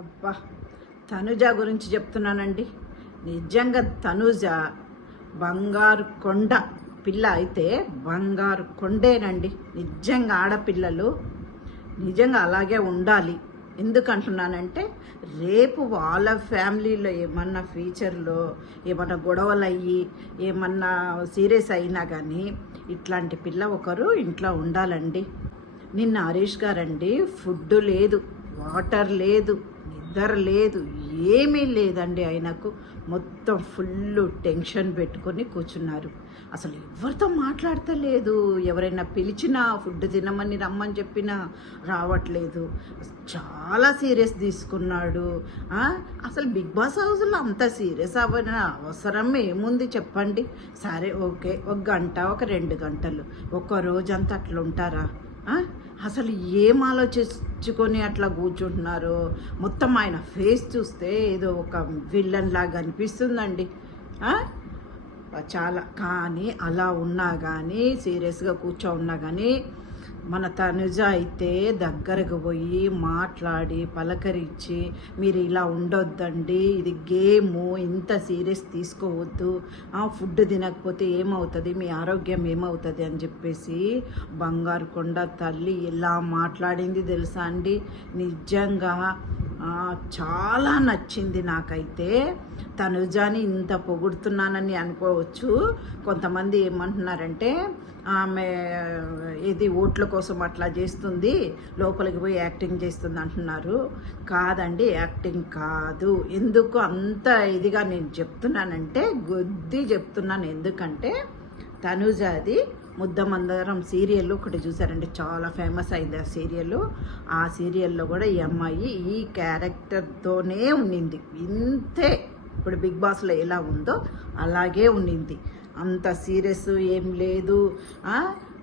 అబ్బా, తనుజ గురించి చెప్తున్నానండి. నిజంగా తనుజ బంగారు కొండ పిల్ల అయితే బంగారు కొండేనండి. నిజంగా ఆడపిల్లలు నిజంగా అలాగే ఉండాలి. ఎందుకంటున్నానంటే రేపు వాళ్ళ ఫ్యామిలీలో ఏమన్నా ఫ్యూచర్లో ఏమన్నా గొడవలు అయ్యి ఏమన్నా సీరియస్ అయినా కానీ ఇట్లాంటి పిల్ల ఒకరు ఇంట్లో ఉండాలండి. నిన్న హరీష్ గారండి, ఫుడ్ లేదు, వాటర్ లేదు, నిద్ర లేదు, ఏమీ లేదండి. ఆయనకు మొత్తం ఫుల్ టెన్షన్ పెట్టుకొని కూర్చున్నారు. అసలు ఎవరితో మాట్లాడతలేదు. ఎవరైనా పిలిచినా ఫుడ్ తినమని రమ్మని చెప్పినా రావట్లేదు. చాలా సీరియస్ తీసుకున్నాడు. అసలు బిగ్ బాస్ హౌస్లో అంత సీరియస్ అవ్వని అవసరం ఏముంది చెప్పండి. సరే ఓకే, ఒక గంట, ఒక 2 గంటలు, ఒక రోజంతా అట్లా ఉంటారా? అసలు ఏం ఆలోచించుకొని అట్లా కూర్చుంటున్నారు. మొత్తం ఆయన ఫేస్ చూస్తే ఏదో ఒక విల్లన్ లాగా అనిపిస్తుందండి. చాలా కానీ అలా ఉన్నా కానీ సీరియస్గా ఉన్నా కానీ మన తనుజ అయితే దగ్గరకు పోయి మాట్లాడి పలకరించి, మీరు ఇలా ఉండొద్దండి, ఇది గేము, ఇంత సీరియస్ తీసుకోవద్దు, ఫుడ్ తినకపోతే ఏమవుతుంది, మీ ఆరోగ్యం ఏమవుతుంది అని చెప్పేసి బంగారు కొండ తల్లి ఎలా మాట్లాడింది తెలుసా అండి. నిజంగా చాలా నచ్చింది నాకైతే. తనుజాని ఇంత పొగుడుతున్నానని అనుకోవచ్చు. కొంతమంది ఏమంటున్నారంటే ఆమె ఇది ఓట్ల కోసం అట్లా చేస్తుంది, లోపలికి పోయి యాక్టింగ్ చేస్తుంది అంటున్నారు. కాదండి, యాక్టింగ్ కాదు. ఎందుకు అంత ఇదిగా నేను చెప్తున్నానంటే గొద్ది చెప్తున్నాను. ఎందుకంటే తనుజాది ముద్దమందరం సీరియల్ ఒకటి చూసారండి, చాలా ఫేమస్ అయింది ఆ సీరియల్. ఆ సీరియల్లో కూడా ఈ అమ్మాయి ఈ క్యారెక్టర్తోనే ఉండింది. ఇంతే ఇప్పుడు బిగ్ బాస్లో ఎలా ఉందో అలాగే ఉండింది. అంత సీరియస్ ఏం లేదు,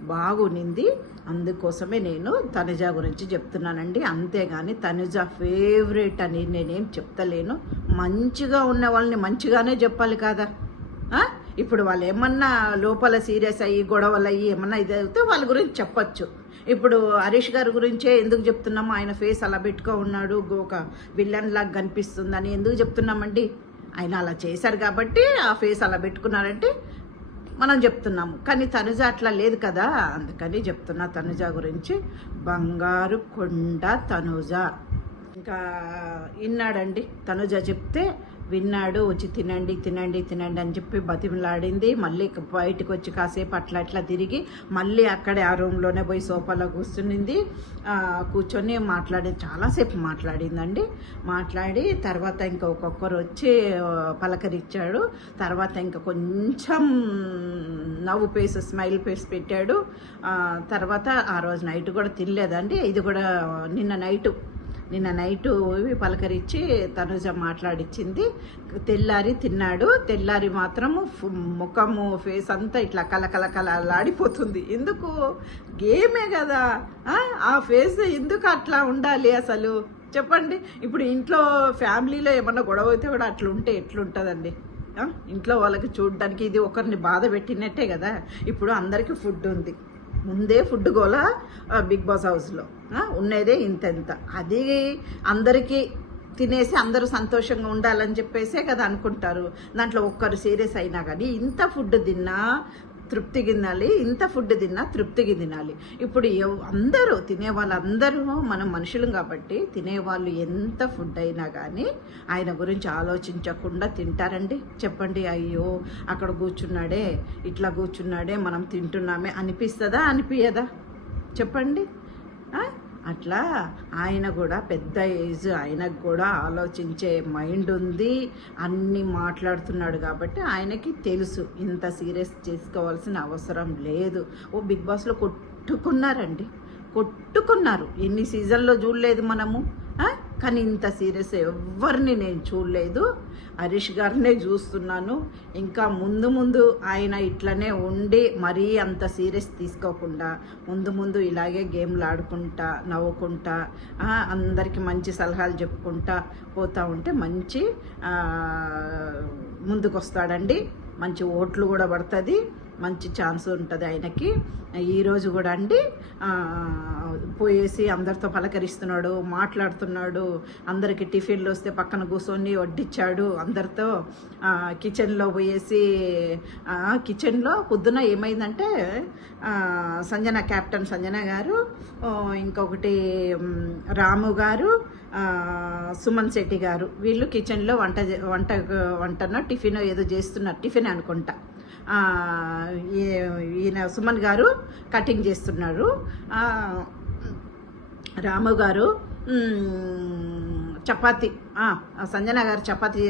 బాగుండింది. అందుకోసమే నేను తనుజ గురించి చెప్తున్నానండి. అంతేగాని తనుజ ఫేవరెట్ అని నేనేం చెప్తలేను. మంచిగా ఉన్న వాళ్ళని మంచిగానే చెప్పాలి కదా. ఇప్పుడు వాళ్ళు ఏమన్నా లోపల సీరియస్ అయ్యి గొడవలు అయ్యి ఏమన్నా ఇది అయితే వాళ్ళ గురించి చెప్పచ్చు. ఇప్పుడు హరీష్ గారి గురించే ఎందుకు చెప్తున్నాము, ఆయన ఫేస్ అలా పెట్టుకో ఉన్నాడు, ఒక విల్లన్ లాగా కనిపిస్తుందని ఎందుకు చెప్తున్నామండి? ఆయన అలా చేశారు కాబట్టి ఆ ఫేస్ అలా పెట్టుకున్నారంటే మనం చెప్తున్నాము. కానీ తనుజ అట్లా లేదు కదా, అందుకని చెప్తున్నా తనుజ గురించి. బంగారు కొండ తనుజ. ఇంకా విన్నాడండి, తనుజ చెప్తే విన్నాడు. వచ్చి తినండి తినండి తినండి అని చెప్పి బతిమలాడింది. మళ్ళీ బయటకు వచ్చి కాసేపు అట్లా అట్లా తిరిగి మళ్ళీ అక్కడే ఆ రూమ్లోనే పోయి సోఫాలో కూర్చొని చాలాసేపు మాట్లాడిందండి. మాట్లాడి తర్వాత ఇంకా ఒక్కొక్కరు వచ్చి పలకరించాడు. తర్వాత ఇంకా కొంచెం నవ్వు ఫేస్, స్మైల్ ఫేస్ పెట్టాడు. తర్వాత ఆ రోజు నైట్ కూడా తినలేదండి. ఇది కూడా నిన్న నైటు పలకరించి తనుజ మాట్లాడిచ్చింది. తెల్లారి తిన్నాడు. తెల్లారి మాత్రము ముఖము ఫేస్ అంతా ఇట్లా కలకలకలాడిపోతుంది. ఎందుకు? గేమే కదా. ఆ ఫేస్ ఎందుకు అట్లా ఉండాలి అసలు చెప్పండి. ఇప్పుడు ఇంట్లో ఫ్యామిలీలో ఏమన్నా గొడవ అయితే కూడా అట్లా ఉంటే ఎట్లుంటుందండి? ఇంట్లో వాళ్ళకి చూడడానికి ఇది ఒకరిని బాధ పెట్టినట్టే కదా. ఇప్పుడు అందరికీ ఫుడ్ ఉంది, ముందే ఫుడ్ గోల బిగ్ బాస్ హౌస్లో ఉన్నదే ఇంతెంత. అది అందరికీ తినేసి అందరూ సంతోషంగా ఉండాలని చెప్పేసే కదా అనుకుంటారు. దాంట్లో ఒక్కరు సీరియస్ అయినా కానీ ఇంత ఫుడ్ తిన్నా తృప్తిగా తినాలి, ఇంత ఫుడ్ తిన్నా తృప్తిగా తినాలి. ఇప్పుడు అందరూ తినేవాళ్ళందరూ మనం మనుషులం కాబట్టి తినేవాళ్ళు ఎంత ఫుడ్ అయినా కానీ ఆయన గురించి ఆలోచించకుండా తింటారండి చెప్పండి. అయ్యో అక్కడ కూర్చున్నాడే, ఇట్లా కూర్చున్నాడే, మనం తింటున్నామే అనిపిస్తుందా? అనిపించదా? చెప్పండి. అట్లా ఆయన కూడా పెద్ద ఏజ్, ఆయనకు కూడా ఆలోచించే మైండ్ ఉంది, అన్నీ మాట్లాడుతున్నాడు కాబట్టి ఆయనకి తెలుసు ఇంత సీరియస్ చేసుకోవాల్సిన అవసరం లేదు. బిగ్ బాస్లో కొట్టుకున్నారు. ఎన్ని సీజన్లో చూడలేదు మనము. కానీ ఇంత సీరియస్ ఎవరిని నేను చూడలేదు. హరీష్ గారినే చూస్తున్నాను. ఇంకా ముందు ఆయన ఇట్లనే ఉండి మరీ అంత సీరియస్ తీసుకోకుండా ముందు ఇలాగే గేమ్లు ఆడుకుంటా నవ్వుకుంటా అందరికీ మంచి సలహాలు చెప్పుకుంటా పోతూ ఉంటే మంచి ముందుకు వస్తాడండి. మంచి ఓట్లు కూడా పడుతుంది. మంచి ఛాన్స్ ఉంటుంది ఆయనకి. ఈరోజు కూడా అండి పోయేసి అందరితో పలకరిస్తున్నాడు, మాట్లాడుతున్నాడు. అందరికి టిఫిన్లు వస్తే పక్కన కూర్చొని వడ్డిచ్చాడు అందరితో. కిచెన్లో పోయేసి కిచెన్లో పొద్దున ఏమైందంటే కెప్టెన్ సంజన గారు, ఇంకొకటి రాము గారు, సుమన్ శెట్టి గారు, వీళ్ళు కిచెన్లో వంటనో టిఫిన్ ఏదో చేస్తున్నారు, టిఫిన్ అనుకుంటా. ఈయన సుమన్ గారు కటింగ్ చేస్తున్నారు. రాము గారు చపాతి, సంజన గారు చపాతి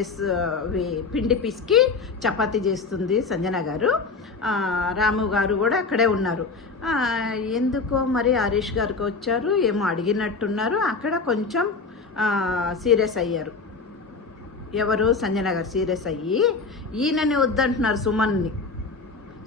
పిండి పిసికి చపాతి చేస్తుంది సంజన గారు. రాము గారు కూడా అక్కడే ఉన్నారు. ఎందుకో మరి హరీష్ గారికి వచ్చారు, ఏమో అడిగినట్టున్నారు. అక్కడ కొంచెం సీరియస్ అయ్యారు. ఎవరు? సంజన గారు సీరియస్ అయ్యి ఈయనని వద్దంటున్నారు,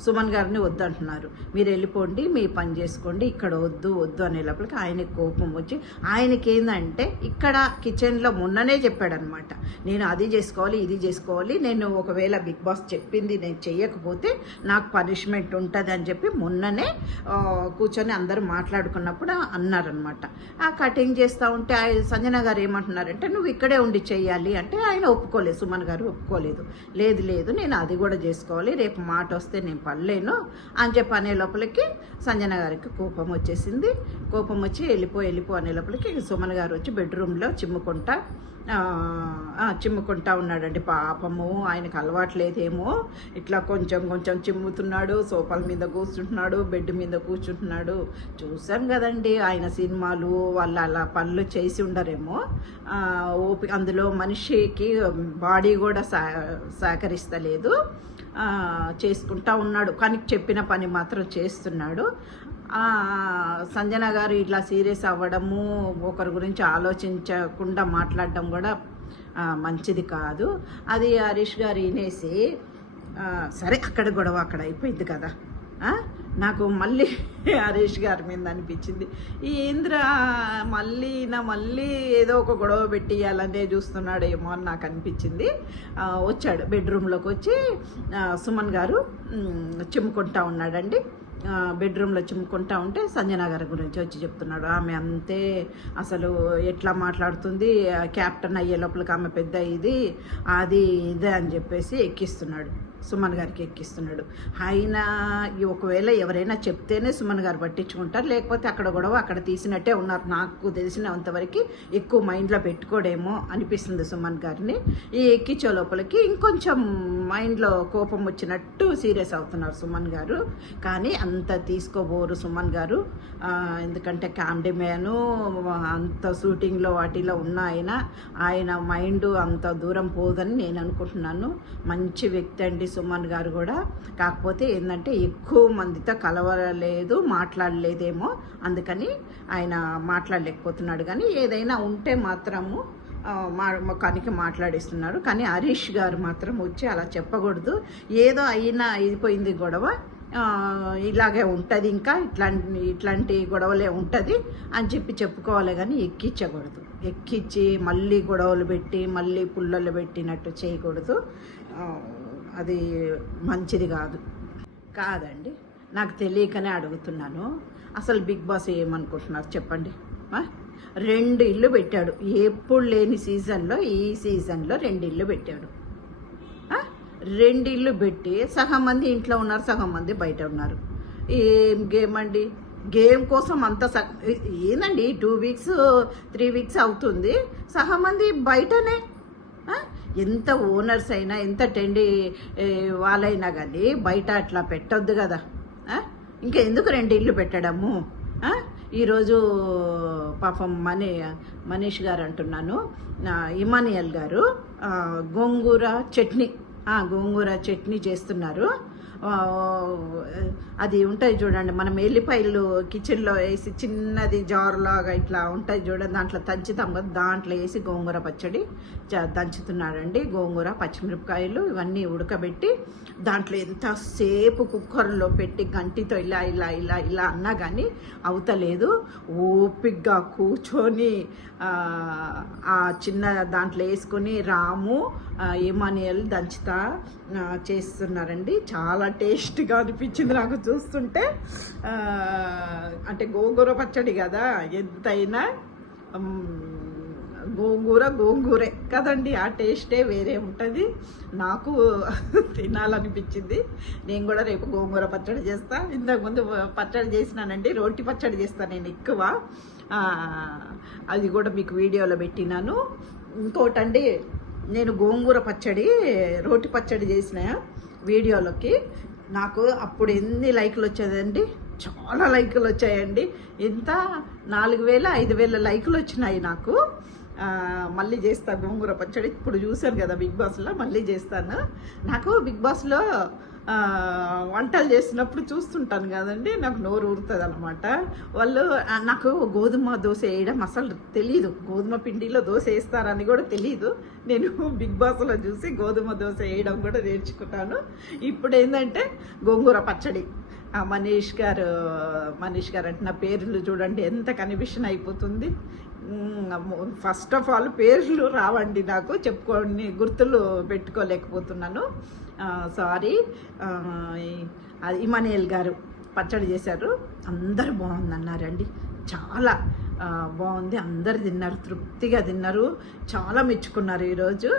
సుమన్ గారిని వద్దంటున్నారు. మీరు వెళ్ళిపోండి, మీ పని చేసుకోండి, ఇక్కడ వద్దు అనే లోపలికి ఆయనకి కోపం వచ్చి, ఆయనకి ఏంటంటే ఇక్కడ కిచెన్లో మొన్ననే చెప్పాడనమాట, నేను అది చేసుకోవాలి, ఇది చేసుకోవాలి, నేను ఒకవేళ బిగ్ బాస్ చెప్పింది నేను చెయ్యకపోతే నాకు పనిష్మెంట్ ఉంటుంది అని చెప్పి మొన్ననే కూర్చొని అందరూ మాట్లాడుకున్నప్పుడు అన్నారనమాట. ఆ కటింగ్ చేస్తూ ఉంటే సంజన గారు ఏమంటున్నారంటే, నువ్వు ఇక్కడే ఉండి చెయ్యాలి అంటే ఆయన ఒప్పుకోలేదు, సుమన్ గారు ఒప్పుకోలేదు. లేదు నేను అది కూడా చేసుకోవాలి, రేపు మాట వస్తే నేను పడలేను అని చెప్పి అనే లోపలికి సంజన గారికి కోపం వచ్చేసింది. కోపం వచ్చి వెళ్ళిపో అనే లోపలికి సుమన్ గారు వచ్చి బెడ్రూమ్లో చిమ్ముకుంటా ఉన్నాడండి. పాపము, ఆయనకు అలవాట్లేదేమో, ఇట్లా కొంచెం చిమ్ముతున్నాడు, సోఫాల మీద కూర్చుంటున్నాడు, బెడ్ మీద కూర్చుంటున్నాడు. చూసాం కదండి ఆయన సినిమాలు, వాళ్ళు అలా పనులు చేసి ఉండరేమో. అందులో మనిషికి బాడీ కూడా సహకరిస్తలేదు, చేసుకుంటా ఉన్నాడు, కానీ చెప్పిన పని మాత్రం చేస్తున్నాడు. సంజన గారు ఇట్లా సీరియస్ అవ్వడము, ఒకరి గురించి ఆలోచించకుండా మాట్లాడడం కూడా మంచిది కాదు. అది హరీష్ గారు వినేసి, సరే అక్కడ గొడవ అక్కడ అయిపోయింది కదా, నాకు మళ్ళీ హరీష్ గారి మీద అనిపించింది, ఈ ఇంద్ర మళ్ళీ ఏదో ఒక గొడవ పెట్టియాలనే చూస్తున్నాడేమో అని నాకు అనిపించింది. వచ్చాడు బెడ్రూమ్లోకి వచ్చి సుమన్ గారు చిమ్ముకుంటా ఉన్నాడండి. బెడ్రూమ్లో చిమ్ముకుంటా ఉంటే సంజన గారి గురించి వచ్చి చెప్తున్నాడు. ఆమె అంతే, అసలు ఎట్లా మాట్లాడుతుంది, క్యాప్టెన్ అయ్యే లోపలికి ఆమె పెద్ద అది ఇదే అని చెప్పేసి ఎక్కిస్తున్నాడు, సుమన్ గారికి ఎక్కిస్తున్నాడు. ఆయన ఒకవేళ ఎవరైనా చెప్తేనే సుమన్ గారు పట్టించుకుంటారు, లేకపోతే అక్కడ గొడవ అక్కడ తీసినట్టే ఉన్నారు. నాకు తెలిసినంతవరకు ఎక్కువ మైండ్లో పెట్టుకోడేమో అనిపిస్తుంది సుమన్ గారిని. ఈ ఎక్కించే లోపలికి ఇంకొంచెం మైండ్లో కోపం వచ్చినట్టు సీరియస్ అవుతున్నారు సుమన్ గారు. కానీ అంత తీసుకోబోరు సుమన్ గారు, ఎందుకంటే కామెడీమ్యాను, అంత షూటింగ్లో వాటిలో ఉన్న ఆయన మైండ్ అంత దూరం పోదని నేను అనుకుంటున్నాను. మంచి వ్యక్తి అండి సుమన్ గారు కూడా. కాకపోతే ఏంటంటే ఎక్కువ మందితో కలవలేదు, మాట్లాడలేదేమో, అందుకని ఆయన మాట్లాడలేకపోతున్నాడు. కానీ ఏదైనా ఉంటే మాత్రము ముఖానికి మాట్లాడిస్తున్నాడు. కానీ హరీష్ గారు మాత్రం వచ్చి అలా చెప్పకూడదు, ఏదో అయిపోయింది గొడవ, ఇలాగే ఉంటుంది, ఇంకా ఇట్లాంటి గొడవలే ఉంటుంది అని చెప్పి చెప్పుకోవాలి. కానీ ఎక్కించకూడదు, ఎక్కించి మళ్ళీ గొడవలు పెట్టి మళ్ళీ పుల్లలు పెట్టినట్టు చేయకూడదు. అది మంచిది కాదండి. నాకు తెలియకనే అడుగుతున్నాను, అసలు బిగ్ బాస్ ఏమనుకుంటున్నారు చెప్పండి? 2 ఇళ్ళు పెట్టాడు, ఎప్పుడు లేని సీజన్లో ఈ సీజన్లో 2 ఇళ్ళు పెట్టాడు. 2 ఇళ్ళు పెట్టి సగం మంది ఇంట్లో ఉన్నారు, సగం మంది బయట ఉన్నారు. ఏం గేమ్ అండి? గేమ్ కోసం అంత ఏందండి, 2 వీక్స్ 3 వీక్స్ అవుతుంది, సగం మంది బయటనే. ఎంత ఓనర్స్ అయినా, ఎంత టెండి వాళ్ళైనా కానీ బయట అట్లా పెట్టొద్దు కదా. ఇంకా ఎందుకు 2 ఇళ్ళు పెట్టడము? ఈరోజు పాపం మనీష్ గారు అంటున్నాను, ఇమానియల్ గారు గోంగూర చట్నీ చేస్తున్నారు. అది ఉంటుంది చూడండి, మనం ఎల్లిపాయలు కిచెన్లో వేసి చిన్నది జారులాగా ఇట్లా ఉంటుంది చూడండి, దాంట్లో దంచుతాం కదా, దాంట్లో వేసి గోంగూర పచ్చడి దంచుతున్నాడండి. గోంగూర, పచ్చిమిరపకాయలు ఇవన్నీ ఉడకబెట్టి దాంట్లో ఎంతసేపు కుక్కర్లో పెట్టి గంటితో ఇలా ఇలా ఇలా ఇలా అన్నా కానీ అవుతలేదు. ఓపిగ్గా కూర్చొని ఆ చిన్న దాంట్లో వేసుకొని రాము ఇమానియల్ దంచుతా చేస్తున్నారండి. చాలా టేస్ట్గా అనిపించింది నాకు చూస్తుంటే. అంటే గోంగూర పచ్చడి కదా, ఎంతైనా గోంగూరే కదండి, ఆ టేస్టే వేరే ఉంటుంది. నాకు తినాలనిపించింది. నేను కూడా రేపు గోంగూర పచ్చడి చేస్తా. ఇంతకుముందు పచ్చడి చేసినానండి, రోటి పచ్చడి చేస్తాను నేను ఎక్కువ. అది కూడా మీకు వీడియోలో పెట్టినాను. ఇంకోటండి, నేను గోంగూర పచ్చడి రోటి పచ్చడి చేసిన వీడియోలోకి నాకు అప్పుడు ఎన్ని లైకులు వచ్చేదండి, చాలా లైకులు వచ్చాయండి. ఎంత 4000 5000 లైకులు వచ్చినాయి నాకు. మళ్ళీ చేస్తాను గోంగూర పచ్చడి. ఇప్పుడు చూశాను కదా బిగ్ బాస్లో, మళ్ళీ చేస్తాను. నాకు బిగ్ బాస్లో వంటలు చేసినప్పుడు చూస్తుంటాను కదండి, నాకు నోరు ఊరుతుంది అనమాట. వాళ్ళు నాకు గోధుమ దోశ వేయడం అసలు తెలీదు, గోధుమ పిండిలో దోశ వేస్తారని కూడా తెలీదు. నేను బిగ్ బాస్లో చూసి గోధుమ దోశ వేయడం కూడా నేర్చుకుంటాను. ఇప్పుడు ఏంటంటే గోంగూర పచ్చడి. మనీష్ గారు అంటే నా పేర్లు చూడండి ఎంత కన్ఫ్యూషన్ అయిపోతుంది. ఫస్ట్ ఆఫ్ ఆల్ పేర్లు రావండి నాకు, చెప్పుకొని గుర్తులు పెట్టుకోలేకపోతున్నాను, సారీ. అది ఇమానియల్ గారు పచ్చడి చేశారు, అందరు బాగుందన్నారండి, చాలా బాగుంది. అందరు తిన్నారు, తృప్తిగా తిన్నారు, చాలా మెచ్చుకున్నారు ఈరోజు.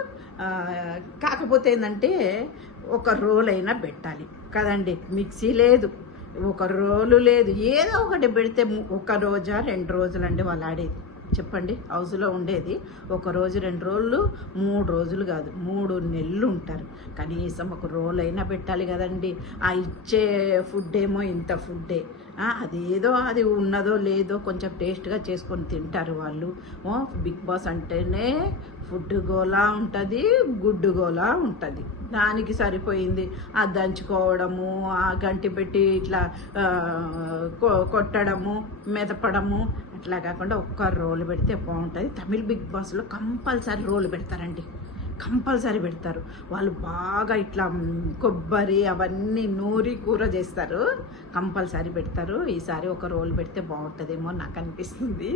కాకపోతే ఏంటంటే ఒక రోల్ అయినా పెట్టాలి కదండి, మిక్సీ లేదు, ఒక రోలు లేదు, ఏదో ఒకటి పెడితే 1 రోజా 2 రోజులండి వాళ్ళు ఆడేది, చెప్పండి. హౌస్లో ఉండేది 1 రోజు 2 రోజులు, 3 రోజులు కాదు 3 నెలలు ఉంటారు. కనీసం ఒక రోల్ అయినా పెట్టాలి కదండి. ఆ ఇచ్చే ఫుడ్ ఏమో ఇంత ఫుడ్డే, అదేదో అది ఉన్నదో లేదో కొంచెం టేస్ట్గా చేసుకొని తింటారు వాళ్ళు. బిగ్ బాస్ అంటేనే ఫుడ్ గోలా ఉంటుంది, గుడ్డు గోలా ఉంటుంది. దానికి సరిపోయింది ఆ దంచుకోవడము, ఆ గంటి పెట్టి ఇట్లా కొట్టడము, మెదపడము, అట్లా కాకుండా ఒక్క రోలు పెడితే బాగుంటుంది. తమిళ్ బిగ్ బాస్లో కంపల్సరీ రోలు పెడతారండి, కంపల్సరీ పెడతారు. వాళ్ళు బాగా ఇట్లా కొబ్బరి అవన్నీ నూరి కూర చేస్తారు, కంపల్సరీ పెడతారు. ఈసారి ఒక రోల్ పెడితే బాగుంటుందేమో నాకు అనిపిస్తుంది.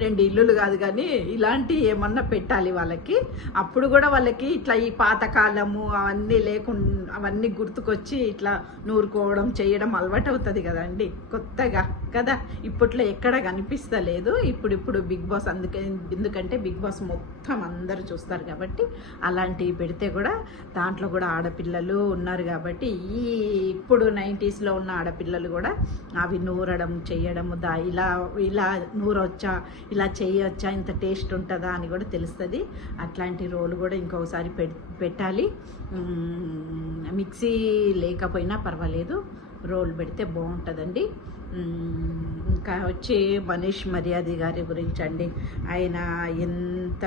2 ఇల్లులు కాదు కానీ ఇలాంటి ఏమన్నా పెట్టాలి వాళ్ళకి. అప్పుడు కూడా వాళ్ళకి ఇట్లా ఈ పాతకాలము అవన్నీ లేకుండా అవన్నీ గుర్తుకొచ్చి ఇట్లా నూరుకోవడం చేయడం అలవాటు అవుతుంది కదండి, కొత్తగా కదా. ఇప్పట్లో ఎక్కడ కనిపిస్తలేదు. ఇప్పుడు బిగ్ బాస్ ఎందుకంటే బిగ్ బాస్ మొత్తం అందరూ చూస్తారు కాబట్టి అలాంటివి పెడితే కూడా దాంట్లో కూడా ఆడపిల్లలు ఉన్నారు కాబట్టి ఇప్పుడు 90sలో ఉన్న ఆడపిల్లలు కూడా అవి నూరడం చేయడము, ఇలా నూరొచ్చా, ఇలా చేయొచ్చా, ఇంత టేస్ట్ ఉంటుందా అని కూడా తెలుస్తుంది. అట్లాంటి రోలు కూడా ఇంకొకసారి పెట్టాలి. మిక్సీ లేకపోయినా పర్వాలేదు, రోల్ పెడితే బాగుంటుందండి. ఇంకా వచ్చి మనీష్ మర్యాది గారి గురించి అండి, ఆయన ఎంత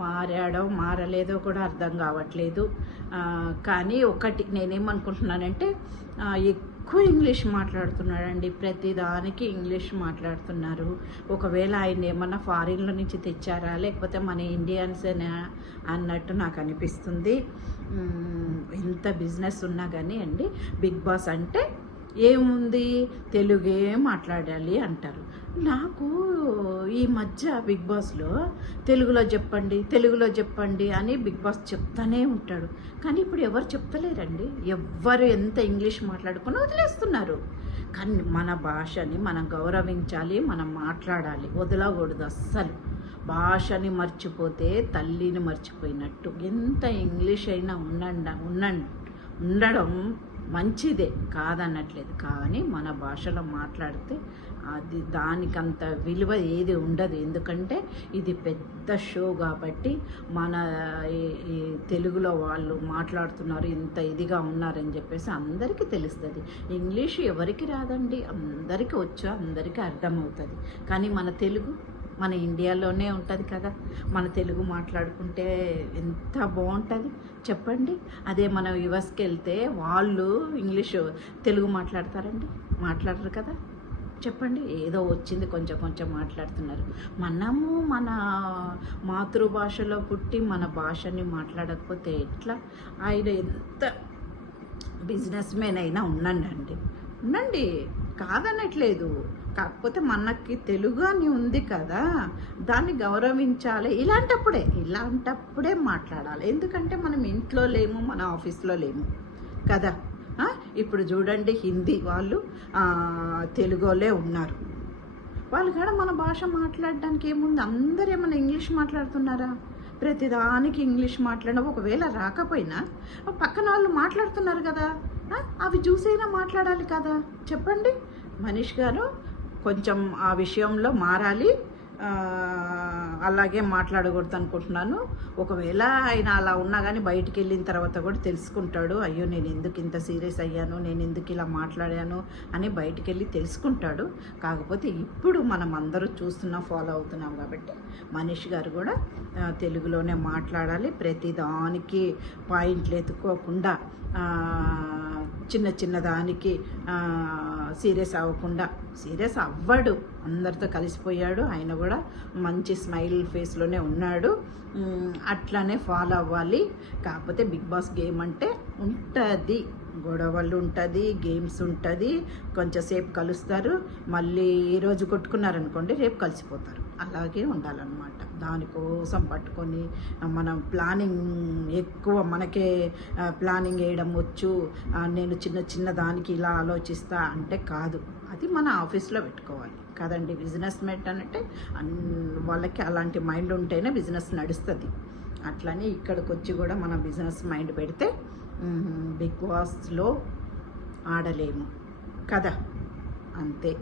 మారాడో మారలేదో కూడా అర్థం కావట్లేదు. కానీ ఒకటి నేనేమనుకుంటున్నానంటే ఎక్కువ ఇంగ్లీష్ మాట్లాడుతున్నాడండి, ప్రతిదానికి ఇంగ్లీష్ మాట్లాడుతున్నారు. ఒకవేళ ఆయన ఏమన్నా ఫారిన్లో నుంచి తెచ్చారా లేకపోతే మన ఇండియన్సేనా అన్నట్టు నాకు అనిపిస్తుంది. ఎంత బిజినెస్ ఉన్నా కానీ అండి, బిగ్ బాస్ అంటే ఏముంది, తెలుగే మాట్లాడాలి అంటారు. నాకు ఈ మధ్య బిగ్ బాస్లో తెలుగులో చెప్పండి అని బిగ్ బాస్ చెప్తానే ఉంటాడు. కానీ ఇప్పుడు ఎవరు చెప్తలేరండి, ఎవ్వరు ఎంత ఇంగ్లీష్ మాట్లాడుకుని వదిలేస్తున్నారు. కానీ మన భాషని మనం గౌరవించాలి, మనం మాట్లాడాలి, వదలకూడదు అస్సలు. భాషని మర్చిపోతే తల్లిని మర్చిపోయినట్టు. ఎంత ఇంగ్లీష్ అయినా ఉండడం మంచిదే, కాదన్నట్లేదు. కానీ మన భాషలో మాట్లాడితే అది దానికంత విలువ ఏది ఉండదు. ఎందుకంటే ఇది పెద్ద షో కాబట్టి మన ఈ తెలుగులో వాళ్ళు మాట్లాడుతున్నారు, ఇంత ఇదిగా ఉన్నారని చెప్పేసి అందరికీ తెలుస్తుంది. ఇంగ్లీష్ ఎవరికి రాదండి, అందరికీ వచ్చు, అందరికీ అర్థమవుతుంది. కానీ మన తెలుగు మన ఇండియాలోనే ఉంటుంది కదా, మన తెలుగు మాట్లాడుకుంటే ఎంత బాగుంటుంది చెప్పండి. అదే మనం యుఎస్కి వెళ్తే వాళ్ళు తెలుగు మాట్లాడతారండి, మాట్లాడరు కదా. చెప్పండి, ఏదో వచ్చింది కొంచెం మాట్లాడుతున్నారు. మనము మన మాతృభాషలో పుట్టి మన భాషని మాట్లాడకపోతే ఎట్లా? ఆయన ఎంత బిజినెస్ మ్యాన్ అయినా ఉండండి, కాదనట్లేదు. కాకపోతే మనకి తెలుగు అని ఉంది కదా, దాన్ని గౌరవించాలి. ఇలాంటప్పుడే మాట్లాడాలి. ఎందుకంటే మనం ఇంట్లో లేము, మన ఆఫీస్లో లేము కదా. ఇప్పుడు చూడండి, హిందీ వాళ్ళు తెలుగులే ఉన్నారు. వాళ్ళు కూడా మన భాష మాట్లాడడానికి ఏముంది? అందరూ ఏమన్నా ఇంగ్లీష్ మాట్లాడుతున్నారా? ప్రతిదానికి ఇంగ్లీష్ మాట్లాడడం, ఒకవేళ రాకపోయినా పక్కన వాళ్ళు మాట్లాడుతున్నారు కదా, అవి చూసైనా మాట్లాడాలి కదా. చెప్పండి, మనీష్ గారు కొంచెం ఆ విషయంలో మారాలి. అలాగే మాట్లాడకూడదు అనుకుంటున్నాను. ఒకవేళ ఆయన అలా ఉన్నా కానీ బయటికి వెళ్ళిన తర్వాత కూడా తెలుసుకుంటాడు, అయ్యో నేను ఎందుకు ఇంత సీరియస్ అయ్యాను, నేను ఎందుకు ఇలా మాట్లాడాను అని బయటికి వెళ్ళి తెలుసుకుంటాడు. కాకపోతే ఇప్పుడు మనం అందరూ చూస్తున్నాం, ఫాలో అవుతున్నాం కాబట్టి మనీష్ గారు కూడా తెలుగులోనే మాట్లాడాలి. ప్రతిదానికి పాయింట్లు ఎత్తుకోకుండా, చిన్న దానికి సీరియస్ అవ్వడు. అందరితో కలిసిపోయాడు. ఆయన కూడా మంచి స్మైల్ ఫేస్లోనే ఉన్నాడు. అట్లానే ఫాలో అవ్వాలి. కాకపోతే బిగ్ బాస్ గేమ్ అంటే ఉంటుంది, గొడవలు ఉంటుంది, గేమ్స్ ఉంటుంది, కొంచెంసేపు కలుస్తారు, మళ్ళీ ఈరోజు కొట్టుకున్నారనుకోండి రేపు కలిసిపోతారు. అలాగే ఉండాలన్నమాట. దానికోసం పట్టుకొని మనం ప్లానింగ్ ఎక్కువ, మనకే ప్లానింగ్ వేయడం వచ్చు, నేను చిన్న దానికి ఇలా ఆలోచిస్తా అంటే కాదు. అది మన ఆఫీస్లో పెట్టుకోవాలి కదండి. బిజినెస్ మెట్ అంటే వాళ్ళకి అలాంటి మైండ్ ఉంటేనే బిజినెస్ నడుస్తుంది. అట్లని ఇక్కడికి వచ్చి కూడా మనం బిజినెస్ మైండ్ పెడితే బిగ్ బాస్లో ఆడలేము కదా. అంతే.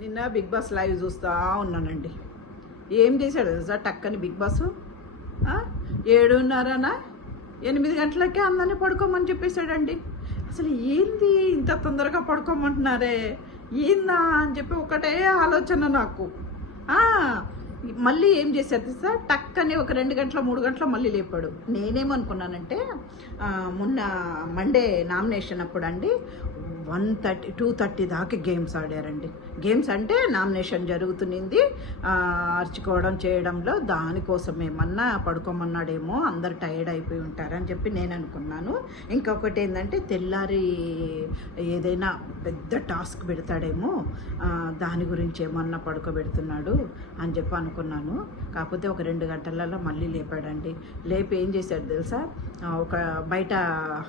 నిన్న బిగ్ బాస్ లైవ్ చూస్తూ ఉన్నానండి. ఏం చేశాడు సార్ టక్కని బిగ్ బాస్ 7:30 8 గంటలకే అందరినీ పడుకోమని చెప్పేశాడండి. అసలు ఏంది ఇంత తొందరగా పడుకోమంటున్నారే, ఏందా అని చెప్పి ఒకటే ఆలోచన నాకు. మళ్ళీ ఏం చేశారు సార్, టక్కని ఒక 2 గంటల 3 గంటల మళ్ళీ లేపాడు. నేనేమనుకున్నానంటే మొన్న మండే నామినేషన్ అప్పుడు అండి 1:30 2:30 దాకా గేమ్స్ ఆడారండి. గేమ్స్ అంటే నామినేషన్ జరుగుతునింది, అర్చుకోవడం చేయడంలో, దానికోసం ఏమన్నా పడుకోమన్నాడేమో, అందరు టైర్డ్ అయిపోయి ఉంటారని చెప్పి నేను అనుకున్నాను. ఇంకొకటి ఏంటంటే తెల్లారి ఏదైనా పెద్ద టాస్క్ పెడతాడేమో, దాని గురించి ఏమన్నా పడుకోబెడుతున్నాడు అని చెప్పి అనుకున్నాను. కాకపోతే ఒక 2 గంటలలో మళ్ళీ లేపాడండి. లేపి ఏం చేశాడు తెలుసా, ఒక బయట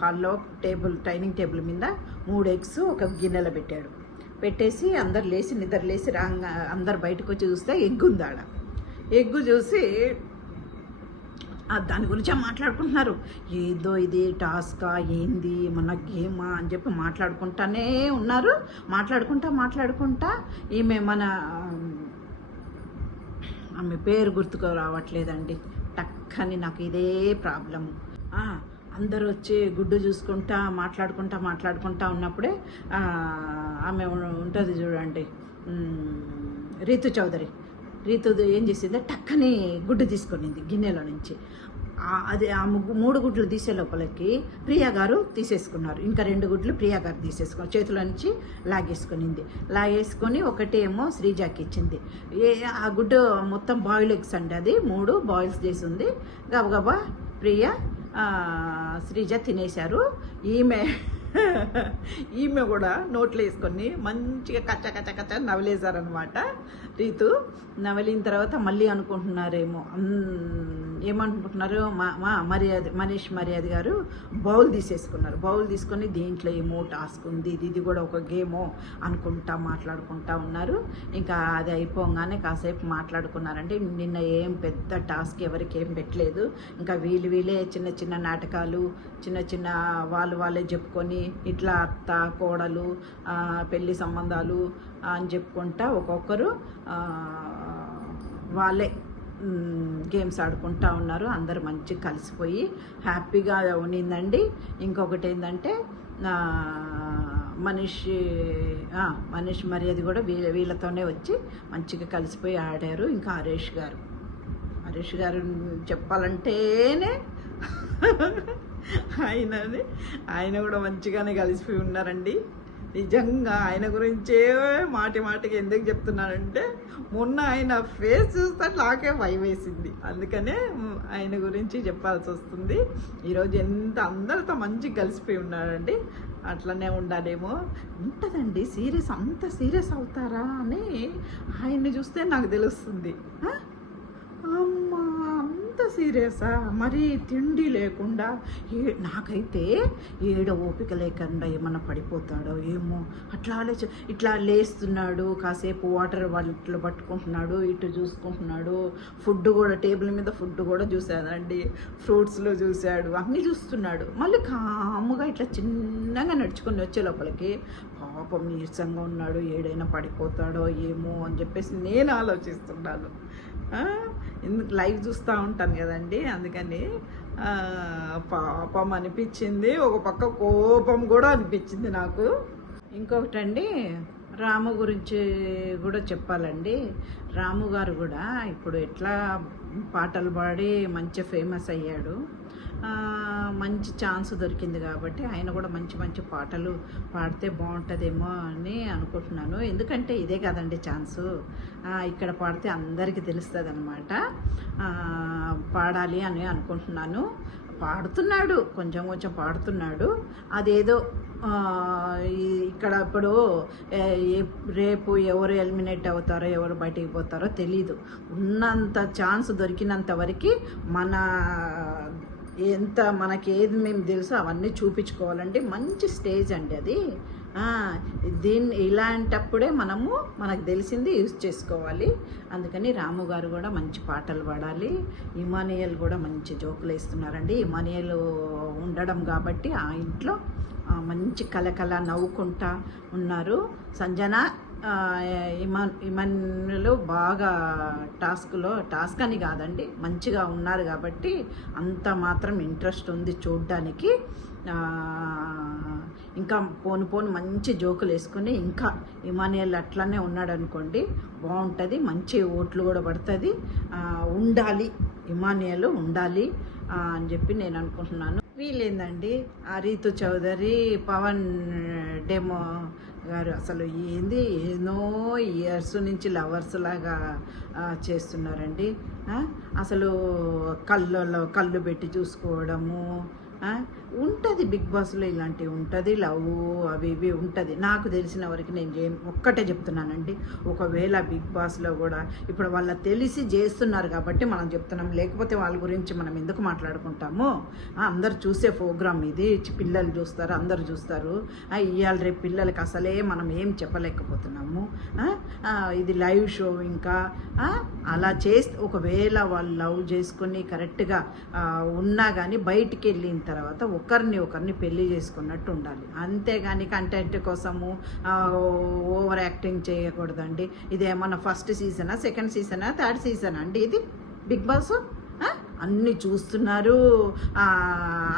హాల్లో డైనింగ్ టేబుల్ మీద 3 ఎగ్స్ ఒక గిన్నెలో పెట్టేసి అందరు నిద్ర లేచి అందరు బయటకు వచ్చి చూస్తే ఎగ్ ఉంది ఆడ. ఎగ్గు చూసి దాని గురించి మాట్లాడుకుంటున్నారు. ఏదో ఇది టాస్కా ఏంది మన గేమా అని చెప్పి మాట్లాడుకుంటానే ఉన్నారు. మాట్లాడుకుంటా ఈమె ఆమె పేరు గుర్తుకు రావట్లేదండి. టక్కని నాకు ఇదే ప్రాబ్లము. అందరూ వచ్చి గుడ్డు చూసుకుంటా మాట్లాడుకుంటా ఉన్నప్పుడే ఆమె ఉంటుంది చూడండి, రీతు చౌదరి. రీతు ఏం చేసింది, టక్కని గుడ్డు తీసుకునింది గిన్నెలో నుంచి. అది ఆ 3 గుడ్లు తీసే లోపలికి ప్రియా గారు తీసేసుకున్నారు. ఇంకా 2 గుడ్లు ప్రియా గారు తీసేసుకున్నారు. చేతిలో నుంచి లాగేసుకొని ఒకటేమో శ్రీజాకి ఇచ్చింది. ఆ గుడ్డు మొత్తం బాయిల్ ఎగ్స్ అండి, అది 3 బాయిల్స్ చేసి ఉంది. గబగబా ప్రియా శ్రీజ తినేశారు. ఈమె కూడా నోట్లో వేసుకొని మంచిగా కచ్చ నవలేశారనమాట. రీతు నవలిన తర్వాత మళ్ళీ అనుకుంటున్నారేమో, ఏమనుకుంటున్నారు, మనీష్ మర్యాద గారు బౌల్ తీసేసుకున్నారు. బౌల్ తీసుకొని దీంట్లో ఏమో టాస్క్ ఉంది, ఇది కూడా ఒక గేమో అనుకుంటా మాట్లాడుకుంటా ఉన్నారు. ఇంకా అది అయిపోగానే కాసేపు మాట్లాడుకున్నారంటే నిన్న ఏం పెద్ద టాస్క్ ఎవరికి ఏం పెట్టలేదు. ఇంకా వీళ్ళే చిన్న నాటకాలు, చిన్న వాళ్ళే చెప్పుకొని ఇట్లా అత్త కోడలు పెళ్లి సంబంధాలు అని చెప్పుకుంటా ఒక్కొక్కరు వాళ్ళే గేమ్స్ ఆడుకుంటూ ఉన్నారు. అందరు మంచిగా కలిసిపోయి హ్యాపీగా ఉన్నిందండి. ఇంకొకటి ఏంటంటే మనీష్ మర్యాద కూడా వీళ్ళతోనే వచ్చి మంచిగా కలిసిపోయి ఆడారు. ఇంకా హరీష్ గారు చెప్పాలంటేనే ఆయన కూడా మంచిగానే కలిసిపోయి ఉన్నారండి. నిజంగా ఆయన గురించే మాటి మాటికి ఎందుకు చెప్తున్నానంటే మొన్న ఆయన ఫేస్ చూస్తే నాకే భయం వేసింది. అందుకనే ఆయన గురించి చెప్పాల్సి వస్తుంది. ఈరోజు ఎంత అందరితో మంచి కలిసిపోయి ఉన్నాడండి. అట్లనే ఉండాలేమో. ఉంటుందండి సీరియస్, అంత సీరియస్ అవుతారా అని ఆయన్ని చూస్తే నాకు తెలుస్తుంది. అమ్మా అంత సీరియసా? మరి తిండి లేకుండా నాకైతే ఓపిక లేకుండా ఏమన్నా పడిపోతాడో ఏమో అట్లా ఇట్లా లేస్తున్నాడు, కాసేపు వాటర్ బాటిల్ పట్టుకుంటున్నాడు, ఇటు చూసుకుంటున్నాడు. ఫుడ్ కూడా టేబుల్ మీద ఫుడ్ కూడా చూశానండి, ఫ్రూట్స్లో చూశాడు, అన్నీ చూస్తున్నాడు. మళ్ళీ కాముగా ఇట్లా చిన్నగా నడుచుకొని వచ్చే లోపలికి పాపం నీరసంగా ఉన్నాడు, ఏడైనా పడిపోతాడో ఏమో అని చెప్పేసి నేను ఆలోచిస్తున్నాను. ఎందుకు లైవ్ చూస్తూ ఉంటాను కదండి, అందుకని పాపం అనిపించింది. ఒక పక్క కోపం కూడా అనిపించింది నాకు. ఇంకొకటండి, రాము గురించి కూడా చెప్పాలండి. రాము గారు కూడా ఇప్పుడు ఎట్లా పాటలు పాడి మంచి ఫేమస్ అయ్యాడు. మంచి ఛాన్స్ దొరికింది కాబట్టి ఆయన కూడా మంచి మంచి పాటలు పాడితే బాగుంటుందేమో అని అనుకుంటున్నాను. ఎందుకంటే ఇదే కదండి ఛాన్సు, ఇక్కడ పాడితే అందరికీ తెలుస్తుంది అనమాట. పాడాలి అని అనుకుంటున్నాను. పాడుతున్నాడు, కొంచెం కొంచెం పాడుతున్నాడు. అదేదో ఇక్కడ ఇప్పుడు రేపు ఎవరు ఎలిమినేట్ అవుతారో ఎవరు బయటికి పోతారో తెలీదు. ఉన్నంత ఛాన్స్ దొరికినంత వరకు మనకి ఏది మేము తెలుసో అవన్నీ చూపించుకోవాలండి. మంచి స్టేజ్ అండి అది. ఇలాంటప్పుడే మనకు తెలిసింది యూజ్ చేసుకోవాలి. అందుకని రాము గారు కూడా మంచి పాటలు పాడాలి. ఇమానియల్ కూడా మంచి జోకులు వేస్తున్నారండి. ఇమానియల్ ఉండడం కాబట్టి ఆ ఇంట్లో మంచి కలకల నవ్వుకుంటా ఉన్నారు. సంజన ఇమన్లు బాగా టాస్క్ అని కాదండి, మంచిగా ఉన్నారు కాబట్టి అంత మాత్రం ఇంట్రెస్ట్ ఉంది చూడ్డానికి. ఇంకా పోను మంచి జోకులు వేసుకుని ఇంకా ఇమానియల్ అట్లనే ఉన్నాడు అనుకోండి, బాగుంటుంది, మంచి ఓట్లు కూడా పడుతుంది. ఉండాలి, ఇమానియల్ ఉండాలి అని చెప్పి నేను అనుకుంటున్నాను. వీళ్ళేందండి రీతు చౌదరి, పవన్ డెమో గారు అసలు ఏదో ఇయర్స్ నుంచి లవర్స్ లాగా చేస్తున్నారండి. అసలు కళ్ళు పెట్టి చూసుకోవడము ఉంటుంది. బిగ్ బాస్లో ఇలాంటివి ఉంటుంది, లవ్ అవి ఇవి ఉంటుంది. నాకు తెలిసిన వరకు నేను ఒక్కటే చెప్తున్నానండి, ఒకవేళ బిగ్ బాస్లో కూడా ఇప్పుడు వాళ్ళ తెలిసి చేస్తున్నారు కాబట్టి మనం చెప్తున్నాం, లేకపోతే వాళ్ళ గురించి మనం ఎందుకు మాట్లాడుకుంటాము? అందరు చూసే ప్రోగ్రామ్ ఇది, పిల్లలు చూస్తారు, అందరు చూస్తారు. ఇవాళ రేపు పిల్లలకి అసలే మనం ఏం చెప్పలేకపోతున్నాము. ఇది లైవ్ షో. ఇంకా అలా చేస్తే ఒకవేళ వాళ్ళు లవ్ చేసుకుని కరెక్ట్గా ఉన్నా కానీ బయటికి వెళ్ళిన తర్వాత ఒకరిని పెళ్లి చేసుకున్నట్టు ఉండాలి. అంతేగాని కంటెంట్ కోసము ఓవర్ యాక్టింగ్ చేయకూడదండి. ఇదేమన్నా ఫస్ట్ సీజనా, సెకండ్ సీజనా, థర్డ్ సీజనా అండి ఇది బిగ్ బాస్? అన్నీ చూస్తున్నారు,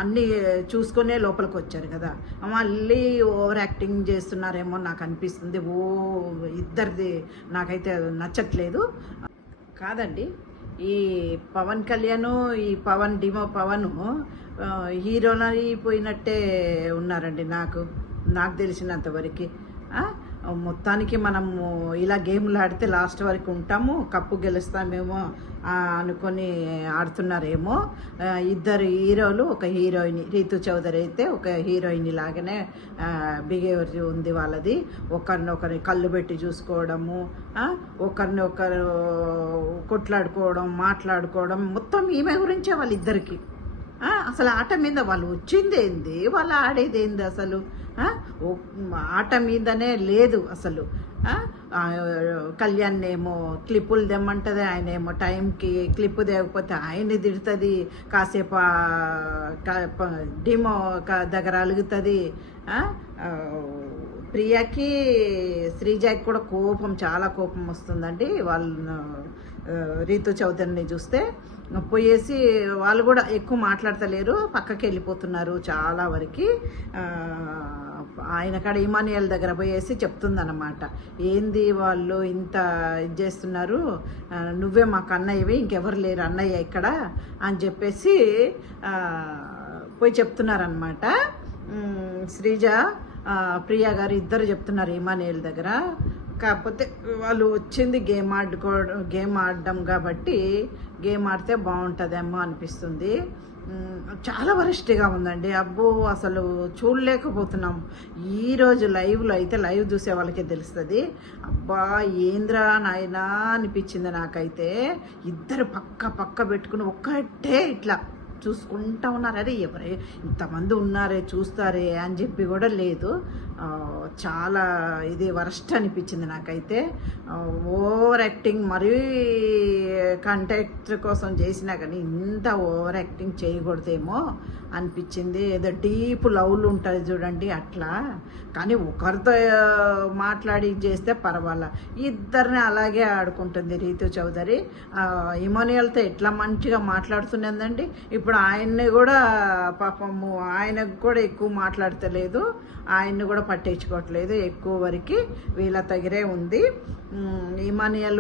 అన్నీ చూసుకునే లోపలికి వచ్చారు కదా, మళ్ళీ ఓవర్ యాక్టింగ్ చేస్తున్నారేమో నాకు అనిపిస్తుంది. ఇద్దరిది నాకైతే నచ్చట్లేదు. కాదండి, ఈ పవన్ కళ్యాణ్, ఈ పవన్ హీరోలని పోయినట్టే ఉన్నారండి నాకు తెలిసినంతవరకు. మొత్తానికి మనము ఇలా గేమ్లు ఆడితే లాస్ట్ వరకు ఉంటాము, కప్పు గెలుస్తామేమో అనుకొని ఆడుతున్నారేమో. ఇద్దరు హీరోలు, ఒక హీరోయిన్. రీతు చౌదరి అయితే ఒక హీరోయిన్ లాగానే బిహేవియర్ ఉంది వాళ్ళది. ఒకరినొకరి కళ్ళు పెట్టి చూసుకోవడము, ఒకరినొకరు కొట్లాడుకోవడం, మాట్లాడుకోవడం, మొత్తం ఈమె గురించే వాళ్ళిద్దరికి. అసలు ఆట మీద వాళ్ళు వచ్చిందేంది, వాళ్ళు ఆడేదేంది, అసలు ఆట మీదనే లేదు అసలు. కళ్యాణ్ ఏమో క్లిప్పులు తెమ్మంటుంది, ఆయన ఏమో టైంకి క్లిప్పు తేకపోతే ఆయన్ని తిడుతుంది, కాసేపు డిమో దగ్గర అలుగుతుంది. ప్రియాకి, శ్రీజాకి కూడా చాలా కోపం వస్తుందండి వాళ్ళు రీతు చౌదరిని చూస్తే. పోయేసి వాళ్ళు కూడా ఎక్కువ మాట్లాడతలేరు, పక్కకి వెళ్ళిపోతున్నారు చాలా వరకు. ఆయన కాడ ఇమానియల్ దగ్గర పోయేసి చెప్తుందన్నమాట, ఏంది వాళ్ళు ఇంత ఇది చేస్తున్నారు, నువ్వే మాకు అన్నయ్యవి, ఇంకెవరు లేరు అన్నయ్య ఇక్కడ అని చెప్పేసి పోయి చెప్తున్నారనమాట. శ్రీజ ప్రియా గారు ఇద్దరు చెప్తున్నారు ఇమానియల్ దగ్గర. కాకపోతే వాళ్ళు వచ్చింది గేమ్ ఆడడం కాబట్టి గేమ్ ఆడితే బాగుంటుందేమో అనిపిస్తుంది. చాలా వరస్ట్గా ఉందండి. అబ్బో అసలు చూడలేకపోతున్నాం. ఈరోజు లైవ్లో అయితే లైవ్ చూసే వాళ్ళకే తెలుస్తుంది. అబ్బా ఏంద్రా నాయనా అనిపించింది నాకైతే. ఇద్దరు పక్క పెట్టుకుని ఒక్కటే ఇట్లా చూసుకుంటా ఉన్నారు. అరే ఎవరే ఇంతమంది ఉన్నారే చూస్తారే అని చెప్పి కూడా లేదు. చాలా ఇది వరస్ట్ అనిపించింది నాకైతే. ఓవర్ యాక్టింగ్ మరీ కంటెంట్ కోసం చేసినా కానీ ఇంత ఓవర్ యాక్టింగ్ చేయకూడదేమో అనిపించింది. ఏదో డీప్ లవ్లు ఉంటుంది చూడండి అట్లా. కానీ ఒకరితో మాట్లాడి చేస్తే పర్వాలా, ఇద్దరిని అలాగే ఆడుకుంటుంది రీతు చౌదరి. ఇమానియల్తో ఎట్లా మంచిగా మాట్లాడుతున్నదండి. ఇప్పుడు ఆయన్ని కూడా పాపము ఆయనకు కూడా ఎక్కువ మాట్లాడతలేదు, ఆయన్ని కూడా పట్టించుకోవట్లేదు. ఎక్కువ వరకు వీళ్ళ దగ్గరే ఉంది. ఇమానియల్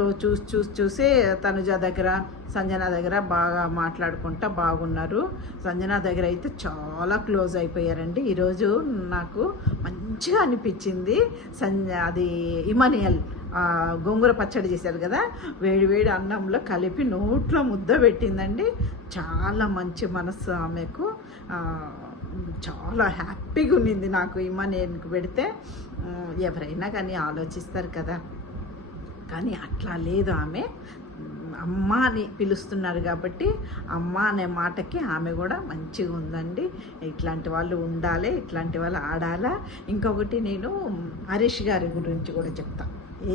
చూసి తనుజ దగ్గర సంజన దగ్గర బాగా మాట్లాడుకుంటా బాగున్నారు. సంజన దగ్గర అయితే చాలా క్లోజ్ అయిపోయారండి. ఈరోజు నాకు మంచిగా అనిపించింది. అది ఇమానియల్ గోంగూర పచ్చడి చేశారు కదా, వేడి అన్నంలో కలిపి నోట్లో ముద్ద పెట్టిందండి. చాలా మంచి మనసు ఆమెకు. చాలా హ్యాపీగా ఉన్నింది నాకు. ఇమానియల్కి పెడితే ఎవరైనా కానీ ఆలోచిస్తారు కదా, కానీ అట్లా లేదు. ఆమె అమ్మ అని పిలుస్తున్నారు కాబట్టి అమ్మ అనే మాటకి ఆమె కూడా మంచిగా ఉందండి. ఇట్లాంటి వాళ్ళు ఉండాలి, ఇట్లాంటి వాళ్ళు ఆడాలా. ఇంకొకటి నేను హరీష్ గారి గురించి కూడా చెప్తా.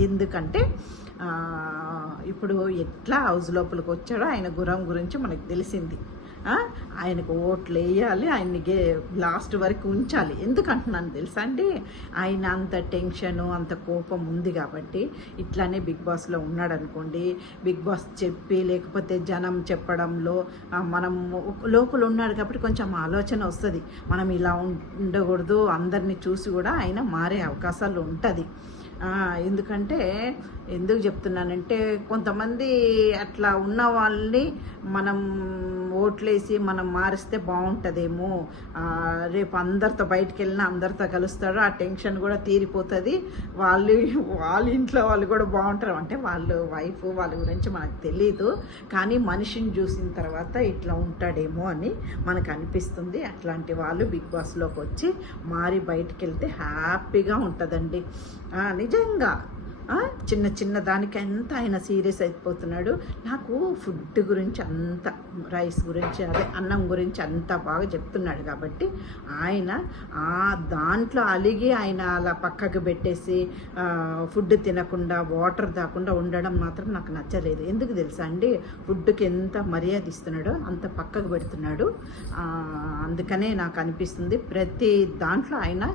ఎందుకంటే ఇప్పుడు ఎట్లా హౌస్ లోపలికి వచ్చాడో ఆయన గురం గురించి మనకు తెలిసింది. ఆయనకు ఓట్లు వేయాలి, ఆయన్ని లాస్ట్ వరకు ఉంచాలి. ఎందుకంటున్నాను తెలుసా అండి, ఆయన అంత టెన్షను అంత కోపం ఉంది కాబట్టి. ఇట్లానే బిగ్ బాస్లో ఉన్నాడు అనుకోండి, బిగ్ బాస్ చెప్పి లేకపోతే జనం చెప్పడంలో మనం లోపల ఉన్నాడు కాబట్టి కొంచెం ఆలోచన వస్తుంది. మనం ఇలా ఉండకూడదు, అందరినీ చూసి కూడా ఆయన మారే అవకాశాలు ఉంటుంది. ఎందుకంటే ఎందుకు చెప్తున్నానంటే కొంతమంది అట్లా ఉన్న వాళ్ళని మనం ఓట్లేసి మనం మారిస్తే బాగుంటుందేమో. రేపు అందరితో బయటికి వెళ్ళినా అందరితో కలుస్తాడు, ఆ టెన్షన్ కూడా తీరిపోతుంది. వాళ్ళ ఇంట్లో వాళ్ళు కూడా బాగుంటారు. అంటే వాళ్ళు వైఫ్ వాళ్ళ గురించి మనకు తెలీదు, కానీ మనిషిని చూసిన తర్వాత ఇట్లా ఉంటాడేమో అని మనకు అనిపిస్తుంది. అట్లాంటి వాళ్ళు బిగ్ బాస్లోకి వచ్చి మారి బయటికి వెళ్తే హ్యాపీగా ఉంటుందండి. నిజంగా చిన్న దానికి ఎంత ఆయన సీరియస్ అయిపోతున్నాడు. నాకు ఫుడ్ గురించి అంత, రైస్ గురించి, అదే అన్నం గురించి అంత బాగా చెప్తున్నాడు కాబట్టి ఆయన దాంట్లో అలిగి ఆయన అలా పక్కకు పెట్టేసి ఫుడ్ తినకుండా వాటర్ తాకుండా ఉండడం మాత్రం నాకు నచ్చలేదు. ఎందుకు తెలుసా అండి, ఫుడ్కి ఎంత మర్యాద ఇస్తున్నాడో అంత పక్కకు పెడుతున్నాడు. అందుకనే నాకు అనిపిస్తుంది ప్రతి దాంట్లో ఆయన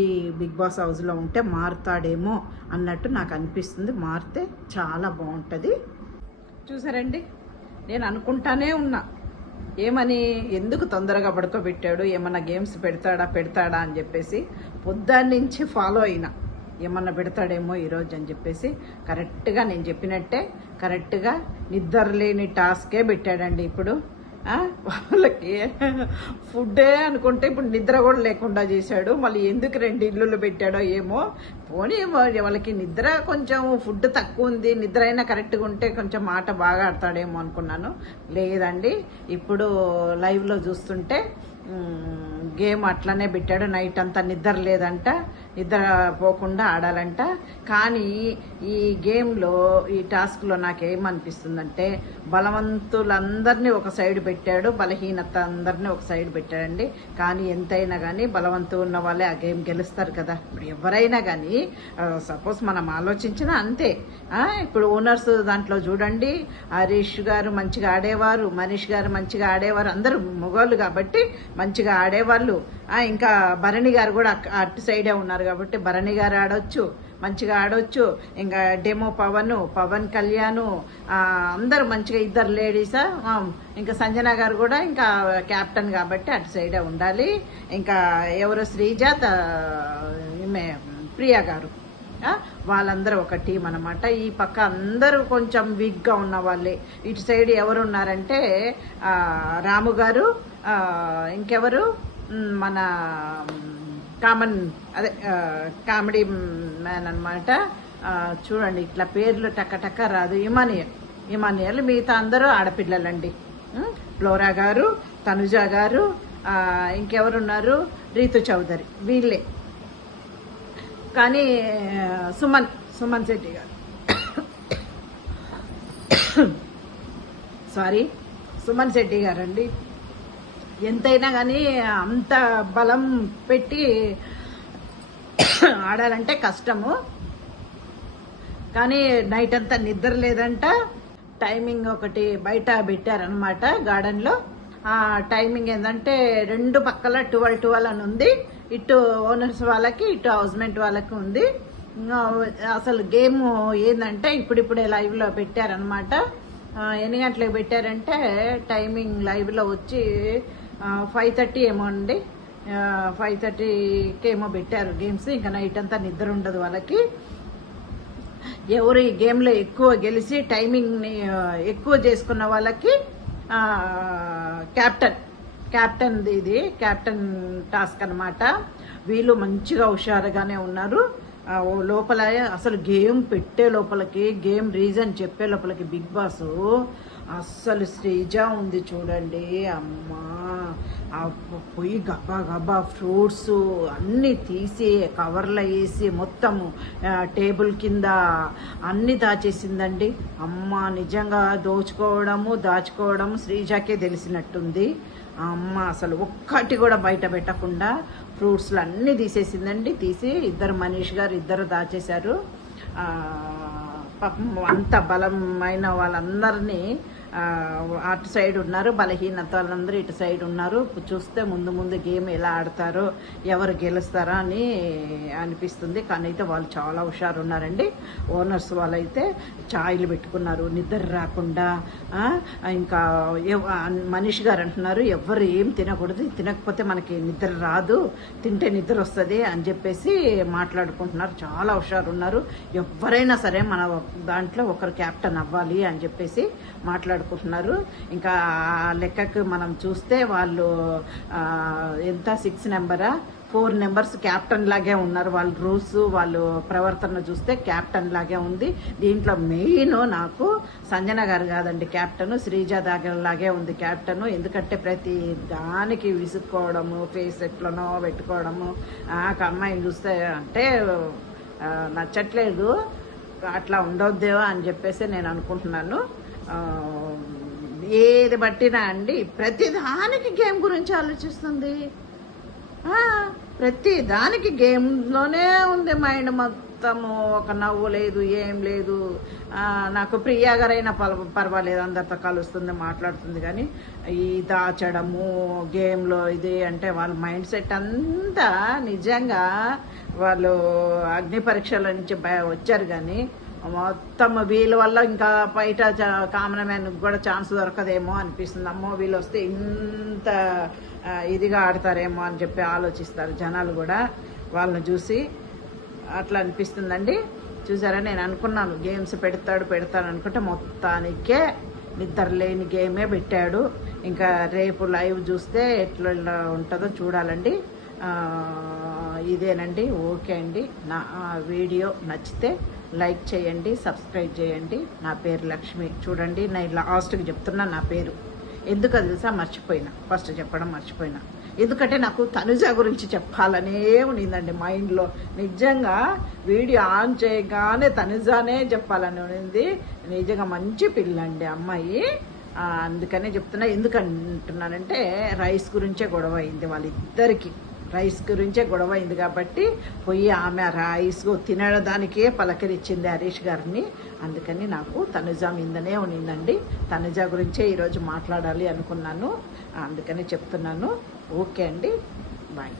ఈ బిగ్ బాస్ హౌస్లో ఉంటే మారుతాడేమో అన్నట్టు నాకు అనిపిస్తుంది. మారితే చాలా బాగుంటుంది. చూసారండి, నేను అనుకుంటానే ఉన్నా ఏమని, ఎందుకు తొందరగా పడుకోబెట్టాడు, ఏమన్నా గేమ్స్ పెడతాడా అని చెప్పేసి పొద్దున్నుంచి ఫాలో అయినా ఏమన్నా పెడతాడేమో ఈరోజు అని చెప్పేసి. కరెక్ట్గా నేను చెప్పినట్టే కరెక్ట్గా నిద్ర లేని టాస్కే పెట్టాడండి. ఇప్పుడు వాళ్ళకి ఫుడ్డే అనుకుంటే ఇప్పుడు నిద్ర కూడా లేకుండా చేశాడు. మళ్ళీ ఎందుకు 2 ఇల్లులు పెట్టాడో ఏమో. పోనీ వాళ్ళకి నిద్ర కొంచెం ఫుడ్ తక్కువ ఉంది, నిద్ర అయినా కరెక్ట్గా ఉంటే కొంచెం మాట బాగా ఆడతాడేమో అనుకున్నాను. లేదండి, ఇప్పుడు లైవ్లో చూస్తుంటే గేమ్ అట్లనే పెట్టాడు. నైట్ అంతా నిద్ర లేదంట, నిద్ర పోకుండా ఆడాలంట. కానీ ఈ గేమ్లో ఈ టాస్క్లో నాకేమనిపిస్తుందంటే బలవంతులందరినీ ఒక సైడ్ పెట్టాడు, బలహీనత అందరినీ ఒక సైడ్ పెట్టాడండి. కానీ ఎంతైనా కానీ బలవంతులు ఉన్న వాళ్ళే ఆ గేమ్ గెలుస్తారు కదా. ఇప్పుడు ఎవరైనా కానీ సపోజ్ మనం ఆలోచించినా అంతే. ఇప్పుడు ఓనర్స్ దాంట్లో చూడండి, హరీష్ గారు మంచిగా ఆడేవారు, మనీష్ గారు మంచిగా ఆడేవారు, అందరూ మగవాళ్ళు కాబట్టి మంచిగా ఆడేవాళ్ళు. ఇంకా భరణి గారు కూడా అటు సైడే ఉన్నారు కాబట్టి భరణి గారు ఆడొచ్చు, మంచిగా ఆడవచ్చు. ఇంకా డెమో పవన్ కళ్యాణ్ అందరూ మంచిగా, ఇద్దరు లేడీసా, ఇంకా సంజన గారు కూడా ఇంకా క్యాప్టెన్ కాబట్టి అటు సైడే ఉండాలి. ఇంకా ఎవరు శ్రీజ, ప్రియా గారు, వాళ్ళందరూ ఒక టీం అన్నమాట. ఈ పక్క అందరూ కొంచెం వీక్గా ఉన్న వాళ్ళే. ఇటు సైడ్ ఎవరు ఉన్నారంటే రాము గారు, ఇంకెవరు మన అదే కామెడీ మ్యాన్ అనమాట. చూడండి ఇట్లా పేర్లు టక్క రాదు. ఇమానియల్ మిగతా అందరూ ఆడపిల్లలండి. ఫ్లోరా గారు, తనుజ గారు, ఇంకెవరున్నారు, రీతు చౌదరి, వీళ్ళే. కానీ సుమన్ శెట్టి గారు సుమన్ శెట్టి గారండి ఎంతైనా కానీ అంత బలం పెట్టి ఆడాలంటే కష్టము. కానీ నైట్ అంతా నిద్ర లేదంట. టైమింగ్ ఒకటి బయట పెట్టారనమాట గార్డెన్లో. ఆ టైమింగ్ ఏంటంటే 2 పక్కల 12 అని ఉంది. ఇటు ఓనర్స్ వాళ్ళకి, ఇటు హౌస్మెంట్ వాళ్ళకి ఉంది. అసలు గేమ్ ఏంటంటే ఇప్పుడిప్పుడే లైవ్లో పెట్టారనమాట. ఎన్ని గంటలకు పెట్టారంటే టైమింగ్ లైవ్లో వచ్చి 5:30 ఏమో అండి. 5:30కి ఏమో పెట్టారు గేమ్స్. ఇంకా నైట్ అంతా నిద్ర ఉండదు వాళ్ళకి. ఎవరు ఈ గేమ్లో ఎక్కువ గెలిచి టైమింగ్ని ఎక్కువ చేసుకున్న వాళ్ళకి క్యాప్టెన్ టాస్క్ అనమాట. వీళ్ళు మంచిగా హుషారుగానే ఉన్నారు. లోపల అసలు గేమ్ పెట్టే లోపలికి, గేమ్ రీజన్ చెప్పే లోపలికి బిగ్ బాస్ అస్సలు శ్రీజ ఉంది చూడండి. అమ్మా పోయి గబ్బా ఫ్రూట్స్ అన్నీ తీసి కవర్లో వేసి మొత్తము టేబుల్ కింద అన్నీ దాచేసిందండి. అమ్మ నిజంగా దాచుకోవడము శ్రీజాకే తెలిసినట్టుంది. అమ్మ అసలు ఒక్కటి కూడా బయట పెట్టకుండా ఫ్రూట్స్లు అన్నీ తీసేసిందండి. తీసి మనీష్ గారు ఇద్దరు దాచేశారు. పాపం అంత బలమైన వాళ్ళందరినీ అటు సైడ్ ఉన్నారు, బలహీనత వాళ్ళందరూ ఇటు సైడ్ ఉన్నారు. చూస్తే ముందు గేమ్ ఎలా ఆడతారో, ఎవరు గెలుస్తారా అని అనిపిస్తుంది. కానీ అయితే వాళ్ళు చాలా హుషారు ఉన్నారండి. ఓనర్స్ వాళ్ళైతే ఛాయలు పెట్టుకున్నారు నిద్ర రాకుండా. ఇంకా మనీష్ గారు అంటున్నారు ఎవరు ఏం తినకూడదు, తినకపోతే మనకి నిద్ర రాదు, తింటే నిద్ర వస్తుంది అని చెప్పేసి మాట్లాడుకుంటున్నారు. చాలా హుషారు ఉన్నారు. ఎవరైనా సరే మన దాంట్లో ఒకరు క్యాప్టెన్ అవ్వాలి అని చెప్పేసి మాట్లాడుకుంటున్నారు. ఇంకా లెక్కకు మనం చూస్తే వాళ్ళు ఎంత 6 నెంబరా 4 నెంబర్స్ క్యాప్టెన్ లాగే ఉన్నారు. వాళ్ళ రూల్స్, వాళ్ళు ప్రవర్తన చూస్తే క్యాప్టెన్ లాగే ఉంది. దీంట్లో మెయిన్ నాకు సంజన గారు కాదండి క్యాప్టెన్, శ్రీజ లాగే ఉంది క్యాప్టెన్. ఎందుకంటే ప్రతి దానికి విసుక్కోవడము, ఫేస్ ఎట్లనో పెట్టుకోవడము, అమ్మాయిని చూస్తే అంటే నచ్చట్లేదు, అట్లా ఉండొద్దేమో అని చెప్పేసి నేను అనుకుంటున్నాను. ఏది బట్టినా అండి ప్రతి దానికి గేమ్ గురించి ఆలోచిస్తుంది. ప్రతి దానికి గేమ్లోనే ఉంది మైండ్ మొత్తము. ఒక నవ్వు లేదు, ఏం లేదు. నాకు ప్రియా గారైనా పర్వాలేదు, అందరితో కలుస్తుంది, మాట్లాడుతుంది. కానీ ఈ దాచడము గేమ్లో ఇది అంటే వాళ్ళ మైండ్ సెట్ అంతా నిజంగా వాళ్ళు అగ్ని పరీక్షల నుంచి వచ్చారు. కానీ మొత్తం వీళ్ళ వల్ల ఇంకా బయట కామన్ మ్యాన్కి కూడా ఛాన్స్ దొరకదేమో అనిపిస్తుంది. అమ్మో వీళ్ళు వస్తే ఇంత ఇదిగా ఆడతారేమో అని చెప్పి ఆలోచిస్తారు జనాలు కూడా వాళ్ళని చూసి. అట్లా అనిపిస్తుందండి. చూసారా, నేను అనుకున్నాను గేమ్స్ పెడతాడు అనుకుంటే మొత్తానికే నిద్ర లేని గేమే పెట్టాడు. ఇంకా రేపు లైవ్ చూస్తే ఎట్లా ఉంటుందో చూడాలండి. ఇదేనండి. ఓకే అండి. నా వీడియో నచ్చితే లైక్ చేయండి, సబ్స్క్రైబ్ చేయండి. నా పేరు లక్ష్మి. చూడండి నేను లాస్ట్కి చెప్తున్నా నా పేరు. ఎందుకు తెలుసా, ఫస్ట్ చెప్పడం మర్చిపోయినా. ఎందుకంటే నాకు తనుజ గురించి చెప్పాలనే ఉన్నిందండి మైండ్లో. నిజంగా వీడియో ఆన్ చేయగానే తనుజానే చెప్పాలని ఉన్నింది. నిజంగా మంచి పిల్లండి అమ్మాయి. అందుకనే చెప్తున్నా. ఎందుకంటున్నానంటే రైస్ గురించే గొడవ అయింది వాళ్ళిద్దరికి. రైస్ గురించే గొడవ అయింది కాబట్టి పోయి ఆమె రైస్ తినడానికే పలకరించింది హరీష్ గారిని. అందుకని నాకు తనుజ మీదనే ఉన్నిందండి. తనుజ గురించే ఈరోజు మాట్లాడాలి అనుకున్నాను. అందుకని చెప్తున్నాను. ఓకే అండి, బాయ్.